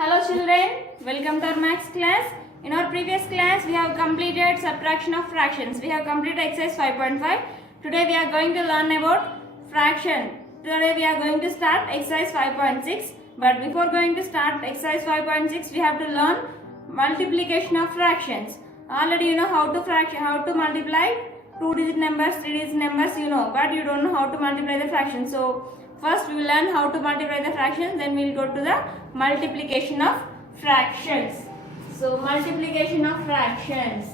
Hello children, welcome to our maths class. In our previous class we have completed subtraction of fractions. We have completed exercise 5.5. Today we are going to learn about fraction. Today we are going to start exercise 5.6. But before going to start exercise 5.6 we have to learn multiplication of fractions. Already you know how to multiply 2-digit numbers, 3-digit numbers you know, but you don't know how to multiply the fractions. So first we will learn how to multiply the fractions, then we will go to the multiplication of fractions. So multiplication of fractions.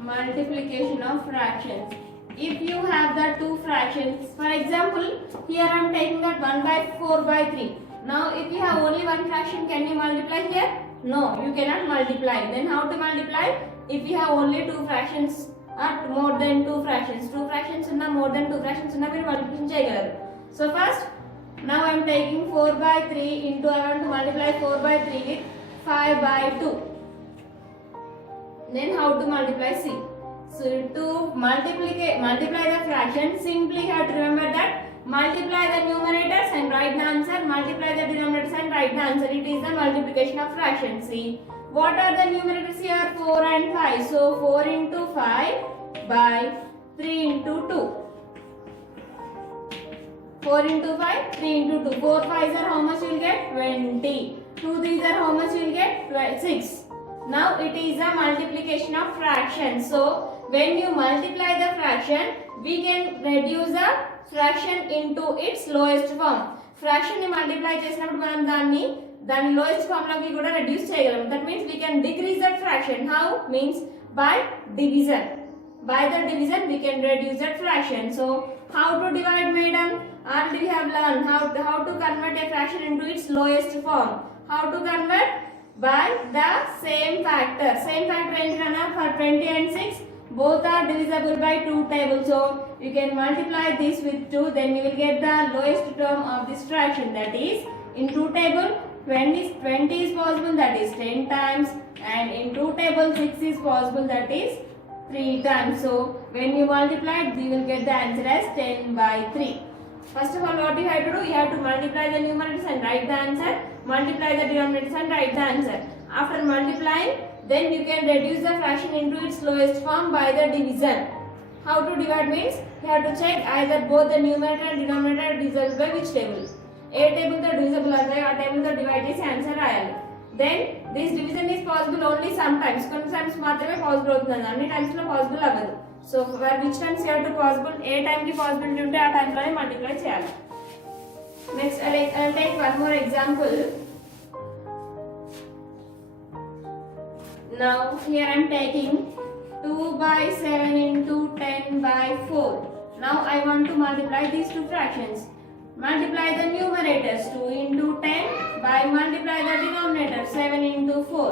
Multiplication of fractions. If you have the two fractions, for example, here I am taking that 1 by 4 by 3. Now if you have only one fraction, can you multiply here? No, you cannot multiply. Then how to multiply? If you have only two fractions or more than two fractions. Two fractions unna more than two fractions unna మీరు multiplication చేయగలరు. So first, now I am taking 4 by 3 into I want to multiply 4 by 3 with 5 by 2. Then how to multiply? See. So to multiply the fraction, simply have to remember that multiply the numerators and write the answer, multiply the denominators and write the answer. It is the multiplication of fraction. See, what are the numerators here? 4 and 5. So 4 into 5 by 3 into 2. 4 into 5, 3 into 2. 4 5s are how much you will get? 20. 2 3s are how much you will get? 6. Now it is a multiplication of fraction. So when you multiply the fraction, we can reduce the fraction into its lowest form. Fraction ni multiply చేసినప్పుడు మనం దాని lowest form లోకి కూడా reduce చేయగలం. That means we can decrease that fraction. How? Means by division. By the division we can reduce that fraction. So how to divide, madam? Already we have learned how to convert a fraction into its lowest form. How to convert? By the same factor. Same factor ఏంటన్నా? For 20 and 6 both are divisible by 2 tables. So you can multiply this with 2, then you will get the lowest term of this fraction. That is, in 2 table 20 is possible, that is 10 times, and in 2 table 6 is possible, that is 3 times. So when you multiply it, you will get the answer as 10 by 3. First of all, what you have to do? You have to multiply the numerators and write the answer. Multiply the denominators and write the answer. After multiplying, then you can reduce the fraction into its lowest form by the division. How to divide means you have to check either both the numerator and denominator are divisible by which table. A table the divisible are there, a table the divide is answer రాయాలి. Then this division is possible only sometimes. Sometimes మాత్రమే possible అవుతుంది. అన్ని times లో possible అవ్వదు. So for which times you have to possible, A time కి possibility ఉంటే ఆ time లోనే multiply చేయాలి. Next I'll take one more example. Now here I am taking 2 by 7 into 10 by 4. Now I want to multiply these two fractions. Multiply the numerators 2 into 10 by multiply the denominator 7 into 4.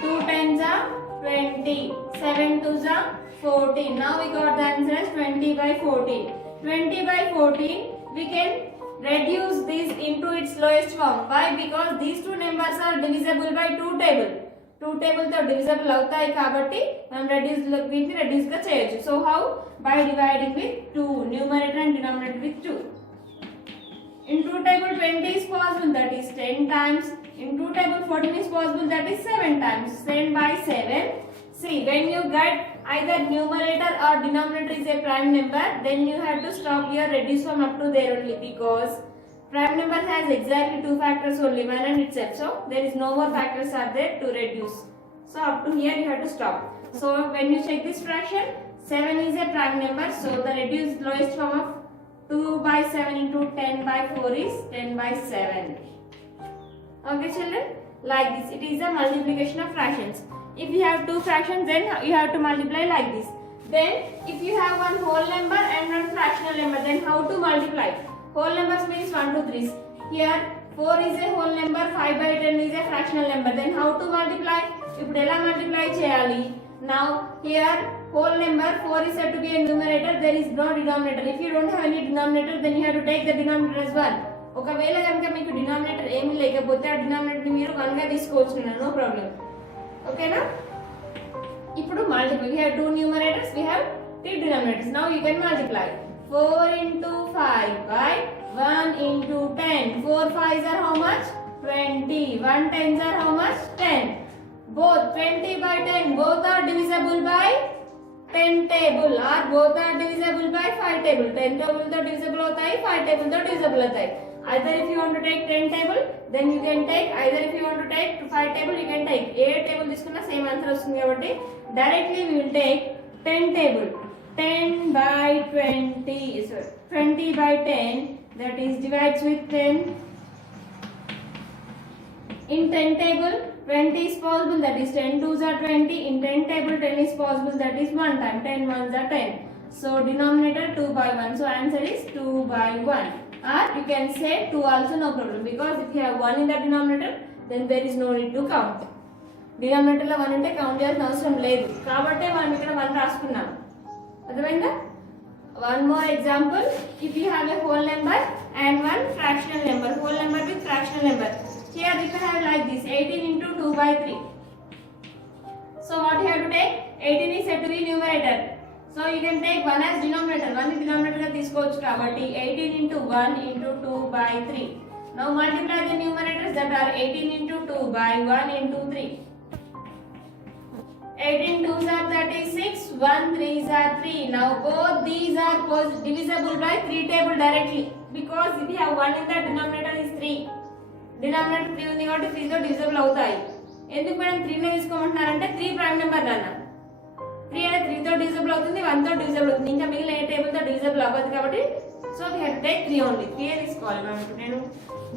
2 10s are 20, 7 2s are 14. Now we got the answer as 20 by 14. 20 by 14 we can reduce this into its lowest form. Why? Because these two numbers are divisible by 2 table. 2 table తో divisible అవుతాయి కాబట్టి మనం వీటిని reduce గా చేయొచ్చు. So how? By dividing with 2, numerator and denominator with 2. In 2 table 20 is possible, that is 10 times. In 2 table 14 is possible, that is 7 times. 10 by 7. See, when you get either numerator or denominator is a prime number, then you have to stop your reduce form up to there only, because prime number has exactly 2 factors only, 1 and itself. So there is no more factors are there to reduce. So up to here you have to stop. So when you check this fraction, 7 is a prime number. So the reduced lowest form of 2 by 7 into 10 by 4 is 10 by 7. Okay children, like this. It is a multiplication of fractions. If you have two fractions, then you have to multiply like this. Then if you have one whole number and one fractional number, then how to multiply? Whole numbers means 1 2 3s. Here 4 is a whole number, 5 by 10 is a fractional number. Then how to multiply? ఇప్పుడు ఎలా multiply చేయాలి? Now here whole number 4 is said to be a numerator, there is no denominator. If you don't have any denominator, then you have to take the denominator as 1. ఒకవేళ కనుక మీకు denominator ఏమీ లేకపోతే ఆ denominator ని మీరు 1 గా తీసుకోవచ్చు, నో ప్రాబ్లం. ఓకేనా? ఇప్పుడు multiple, we have two numerators, we have the denominators. Now you can multiply. 4 into 5 by 1 into 10. 4 5s are how much? 20. 1 10s are how much? 10. Both 20 by 10, both are divisible by 10 table or both are divisible by 5 table. 10 table तो divisible होता है, 5 table तो divisible होता है. Either if you want to take 10 table, then you can take. Either if you want to take 5 table, you can take. 8 table తీసుకున్నా same answer వస్తుంది కాబట్టి directly we will take 10 table. 10 by 20, so 20 by 10, that is divides with 10. In 10 table, 20 is possible, that is 10 2s are 20. In 10 table, 10 is possible, that is 1 time. 10 1s are 10. So denominator 2 by 1. So answer is 2 by 1. Or you can say 2 also, no problem, because if you have 1 in the denominator, then there is no need to count. Denominator లో 1 అంటే count చేయాల్సిన అవసరం లేదు కాబట్టి మనం ఇక్కడ 1 రాసుకున్నాం. అర్థమైందా? One more example. If you have a whole number and one fractional number, whole number with fractional number. Here if you have like this, 18 into 2 by 3. So what you have to take? 18 is said to be numerator. So you can take 1 as denominator. 1 is denominator ga తీసుకోవచ్చు కాబట్టి 18 into 1 into 2 by 3. Now multiply the numerators, that are 18 into 2 by 1 into 3. 18 2s are 36, 1 3s are 3. Now both these are divisible by 3 table directly, because if you have 1 in the denominator is 3. Denominator 3 ఉంది కాబట్టి 3 తో divisible అవుతాయి. ఎందుకు మనం 3 నే తీసుకోమంటున్నారంటే 3 prime number నాన్న. 3 అనేది 3 తో divisible అవుతుంది, 1 తో divisible అవుతుంది. ఇంకా మిగిలిన ఏ టేబుల్ తో divisible అవ్వదు కాబట్టి so we have to take 3 only. 3 తీసుకోవాలి మనం. నేను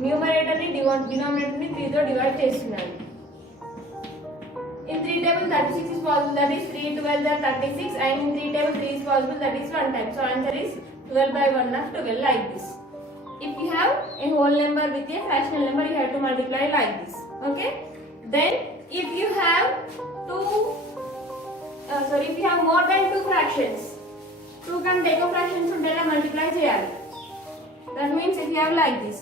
న్యూమరేటర్ ని డినామినేటర్ ని 3 తో డివైడ్ చేస్తున్నాను. In 3 table 36 is possible, that is 3 12 are 36, and in 3 table 3 is possible, that is 1 time. So answer is 12 by 1 of 12 like this. If you have a whole number with a fractional number, you have to multiply like this. Okay? Then if you have if you have more than 2 fractions, 2 కంటే ఎక్కువ fractions ఉంటేలా multiply చేయాలి. That means if you have like this,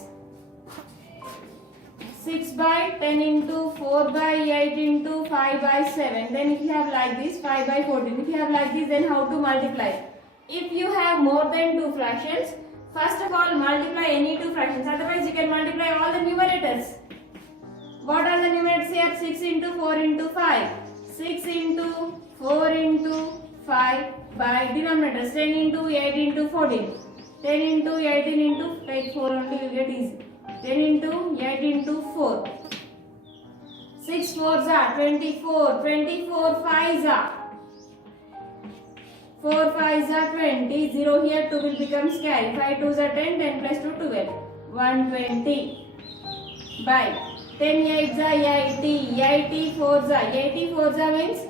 6 by 10 into 4 by 8 into 5 by 7. Then if you have like this, 5 by 14. If you have like this, then how to multiply? If you have more than 2 fractions, first of all multiply any 2 fractions. Otherwise you can multiply all the numerators. What are the numerators here? 6 into 4 into 5. 6 into 4 into 5 by denominators. 10 into 8 into 14. 10 into 18 into, take 4 only, you get easy. 10 into 8 into 4. 6 4s are 24. 24 5s are 4 5s are 20. 0 here 2 will become carry. 5 2s are 10. 10 plus 2 12. 120 by 10 8s are 80. 80 4s are 80 4s are means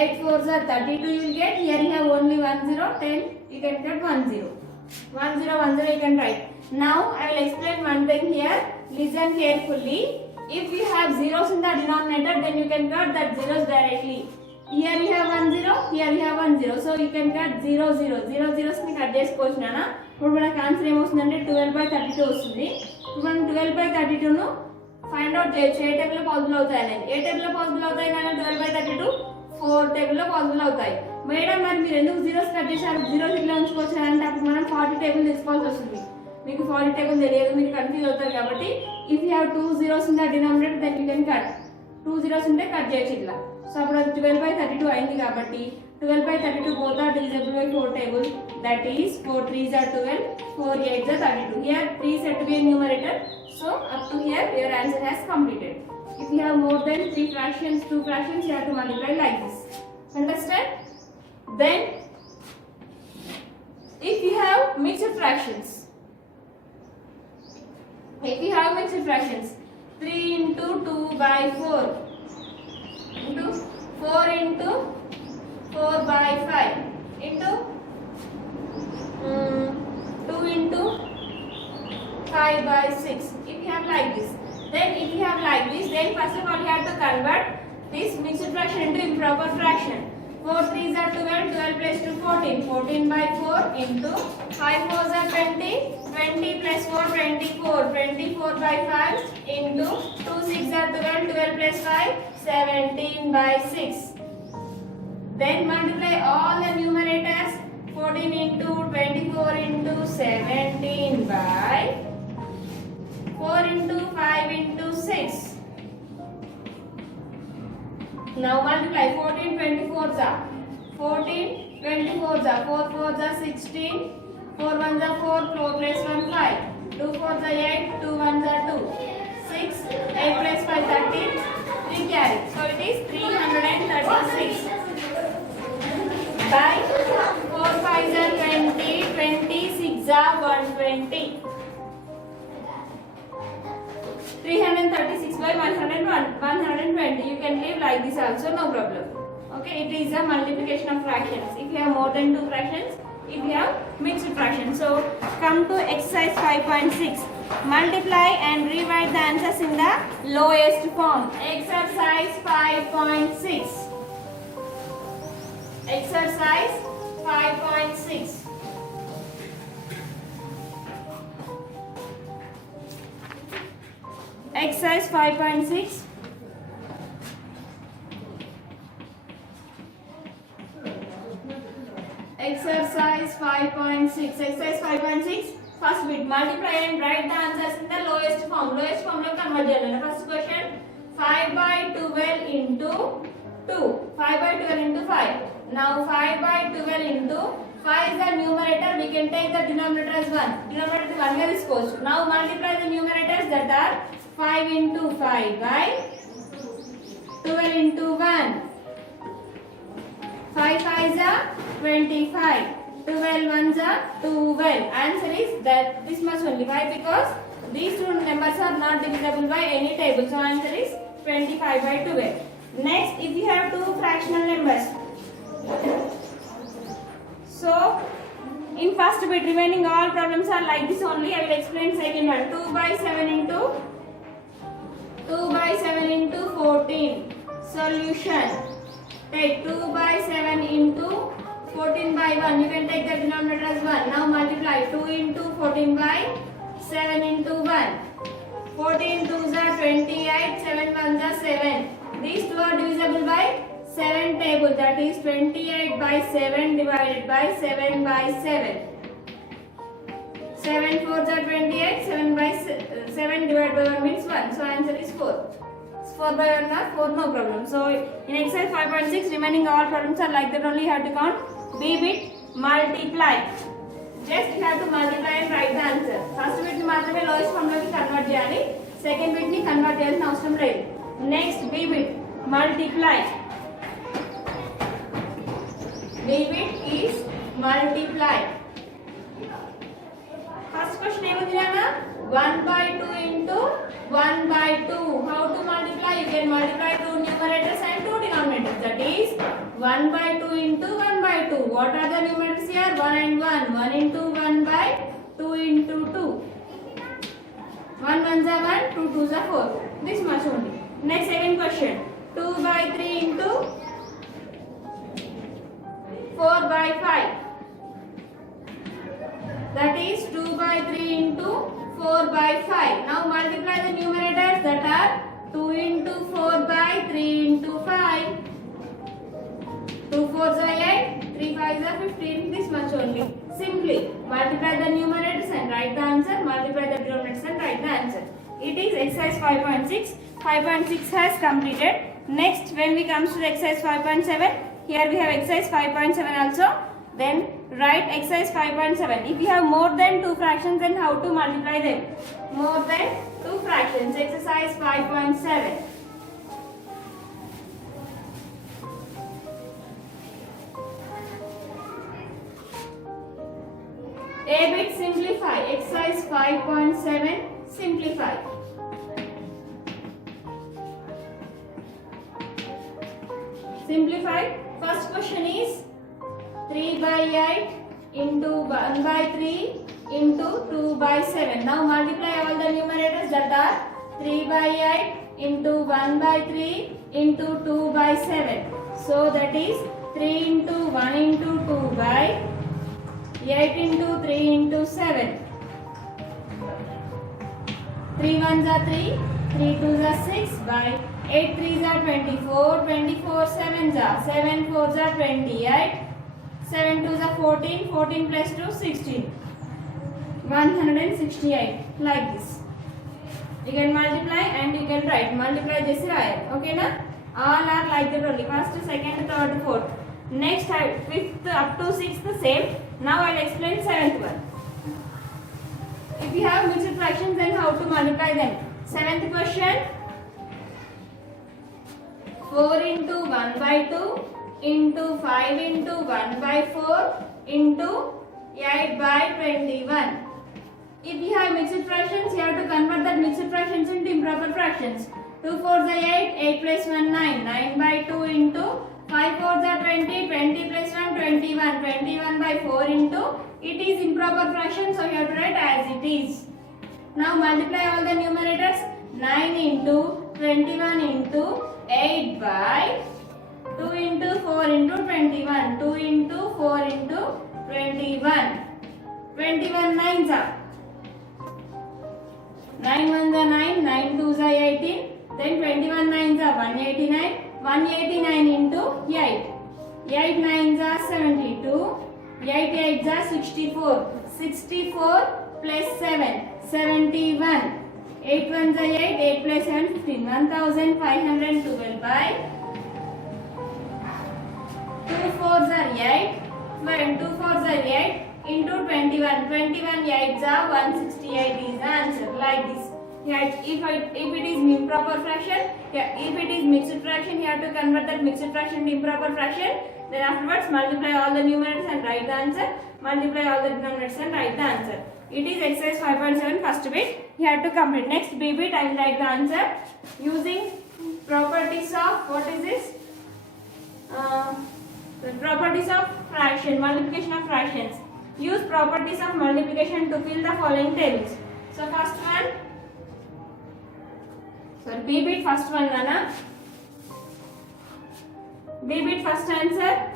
8 4s are 32 you will get. Here you have only 1 0. 10 you can get 1 0. 1 0 1 0 you can write. Now I will explain one thing here. Listen carefully. If you have zeros in the denominator, then you can cut that zeros directly. Here you have 1 0, here you have 1 0. So you can cut 0 0. 0 zeros ni cut chesukochu nana. ఇప్పుడు మనకి answer ఏమొస్తుందంటే 12 by 32 వస్తుంది. ఇప్పుడు మనం 12 by 32 ను find out చేయొచ్చు. ఏ table లో possible అవుతాయి అనేది. ఏ టేబుల్ లో పాసిబుల్ అవుతాయి నాన్న? 12 by 32 4 టేబుల్ లో పాసిబుల్ అవుతాయి. మేడం మరి మీరు ఎందుకు జీరోస్ కట్ చేశారు? జీరోస్ ఇట్లా ఉంచుకోవచ్చు అంటే అప్పుడు మనం 40 టేబుల్ తీసుకోవాల్సి వస్తుంది. మీకు 40 టేబుల్ తెలియదు, మీరు కన్ఫ్యూజ్ అవుతారు కాబట్టి if you have 2 zeros in the denominator, then you can cut. 2 zeros ఉంటే కట్ చేయొచ్చు ఇట్లా. సో అప్పుడు 12 by 32 అయింది కాబట్టి 12 by 32 both are divisible by 4 table, that is 4 3s are 12, 4 8s are 32. Here 3 is said to be a numerator, so up to here your answer has completed. If you have more than 3 fractions, 2 fractions, you have to multiply like this. Understand? Then if you have mixed fractions, if you have mixed fractions, 3 into 2 by 4 into 4 into 4 by 5 into 2 into 5 by 6. If you have like this, then first of all you have to convert this mixed fraction into improper fraction. 4 3s are 12, 12 plus 2 14, 14 by 4 into 5 4s are 20, 20 plus 4 24, 24 by 5 into 2 6 are 12, 12 plus 5 17 by 6. Then multiply all the numerators Now multiply 14 24s are 14 24s are 4 4s are 16, 4 1s are 4, 4 plus 1 5, 2 4s are 8, 2 1s are 2, 6, 8 plus 5 13, 3 carry. So it is 336 by 4 5s are 20, 26 are 120. 336 by 120. You can leave like this also, no problem. Okay, it is a multiplication of fractions. If you have more than two fractions, if you have mixed fractions. So come to exercise 5.6. Multiply and rewrite the answers in the lowest form. Exercise 5.6. Exercise 5.6. Exercise 5.6. Exercise 5.6. Exercise 5.6. First bit, multiply and write the answers in the lowest form. Lowest form lo convert cheyalana. First question, 5 by 12 into 2. 5 by 12 into 5. Now 5 by 12 into 5 is the numerator. We can take the denominator as 1. Denominator is 1 ga తీసుకోవచ్చు. Now multiply the numerators that are 5 into 5 by 12 into 1. 5 5s are 25. 12 1s are 12. Answer is that this much only. Why? Because these two numbers are not divisible by any table. So answer is 25 by 12. Next, if you have two fractional numbers. So in first bit, remaining all problems are like this only. I will explain second one. 2 by 7 into 14. Solution. Take 2 by 7 into 14 by 1. You can take the denominator as 1. Now multiply 2 into 14 by 7 into 1. 14 2s are 28. 7 1s are 7. These two are divisible by 7 table. That is 28 by 7 divided by 7 by 7. 7 4s are 28. 7 by 7 divided by 1 means 1. So answer is 4. 4 by 1 are 4, no problem. So in exercise 5.6, remaining all problems are like that only. You have to count. B bit, multiply. Just you have to multiply and write the answer. First bit ni maatrame lowest form loki convert cheyali. Second bit ni convert cheyalina avasaram ledhu. Next B bit, multiply. B bit is multiply. First question emundi nana 1 by 2 into 1 by 2. How to multiply? You can multiply two numerators and two denominators. That is 1 by 2 into 1 by 2. What are the numerators here? 1 and 1. 1 into 1 by 2 into 2. 1 1s are 1, 2 2s are 4. This much only. Next second question. 2 by 3 into 4 by 5. That is 2 by 3 into 4 by 5. Now multiply the numerators that are 2 into 4 by 3 into 5. 2 4s are 8, 3 5s are 15. This much only. Simply multiply the numerators and write the answer. Multiply the denominators and write the answer. It is exercise 5.6. 5.6 has completed. Next, when we comes to the exercise 5.7, here we have exercise 5.7 also. Then write exercise 5.7. If you have more than two fractions, then how to multiply them? More than two fractions. Exercise 5.7. A bit simplify. Exercise 5.7. Simplify. Simplify. First question is 3 by 8 into 1 by 3 into 2 by 7. Now multiply all the numerators that are 3 by 8 into 1 by 3 into 2 by 7. So that is 3 into 1 into 2 by 8 into 3 into 7. 3 1s are 3, 3 2s are 6 by 8 3s are 24, 24 7s are 7 4s are 28, 7 2s are 14, 14 plus 2 16, 168 like this. You can multiply and you can write. Multiply jesi rayali. Okay na? All are like that only. First, second, third, fourth. Next, fifth up to sixth same. Now I will explain seventh one. If you have mixed fractions, then how to multiply them? Seventh question. 4 into 1 by 2 into 5 into 1 by 4 into 8 by 21. If you have mixed fractions, you have to convert that mixed fractions into improper fractions. 2 4s are 8, 8 plus 1 9, 9 by 2 into 5 4s are 20, 20 plus 1 21, 21 by 4 into, it is improper fraction, so you have to write as it is. Now multiply all the numerators. 9 into 21 into 8 by 2 into 4 into 21, 2 into 4 into 21, 21 9s are 9 1s are 9, 9 2s are 18, then 21 9s are 189, 189 into 8, 8 9s are 72, 8 8s are 64, 64 plus 7, 71, 8 1s are 8, 8 plus 7 15, 1512 by 2 4s are 8, when 2 4s are 8 into 21, 21 8s are 168 is the answer, like this. If it is improper fraction, if it is mixed fraction, you have to convert that mixed fraction to improper fraction. Then afterwards multiply all the numerators and write the answer. Multiply all the denominators and write the answer. It is exercise 5.7 first bit. You have to complete. Next B bit, I will write the answer using properties of, what is this? The properties of fraction, multiplication of fractions. Use properties of multiplication to fill the following tables. So first one, B bit first one, Nana. B bit first answer.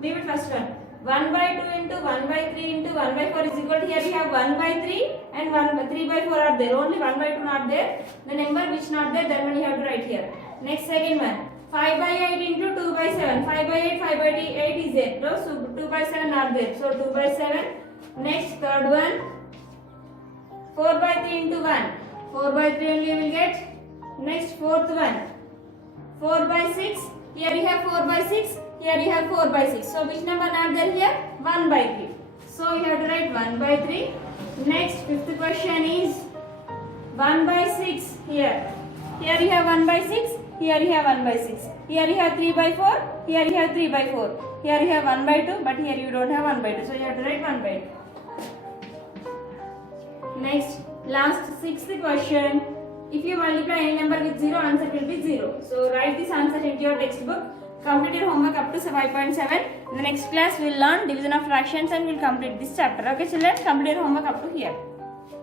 B bit first one. 1 by 2 into 1 by 3 into 1 by 4 is equal to, here we have 1 by 3 and 1 by 3 by 4 are there. Only 1 by 2 not there. The number which not there, that one you have to write here. Next second one. 5 by 8 into 2 by 7. 5 by 8, 5 by 8 is there. No, so 2 by 7 not there. So 2 by 7. Next third one. 4 by 3 into 1. 4 by 3 only you will get. Next fourth one. 4 by 6. Here you have 4 by 6. Here you have 4 by 6. So which number not there here? 1 by 3. So you have to write 1 by 3. Next fifth question is 1 by 6 here. Here you have 1 by 6. Here you have 1 by 6. Here you have 3 by 4. Here you have 3 by 4. Here you have 1 by 2. But here you don't have 1 by 2. So you have to write 1 by 2. Next, last sixth question. If you multiply any number with 0, answer will be 0. So write this answer into your textbook. Complete your homework up to 5.7. In the next class, we will learn division of fractions and we will complete this chapter. Okay children, complete your homework up to here.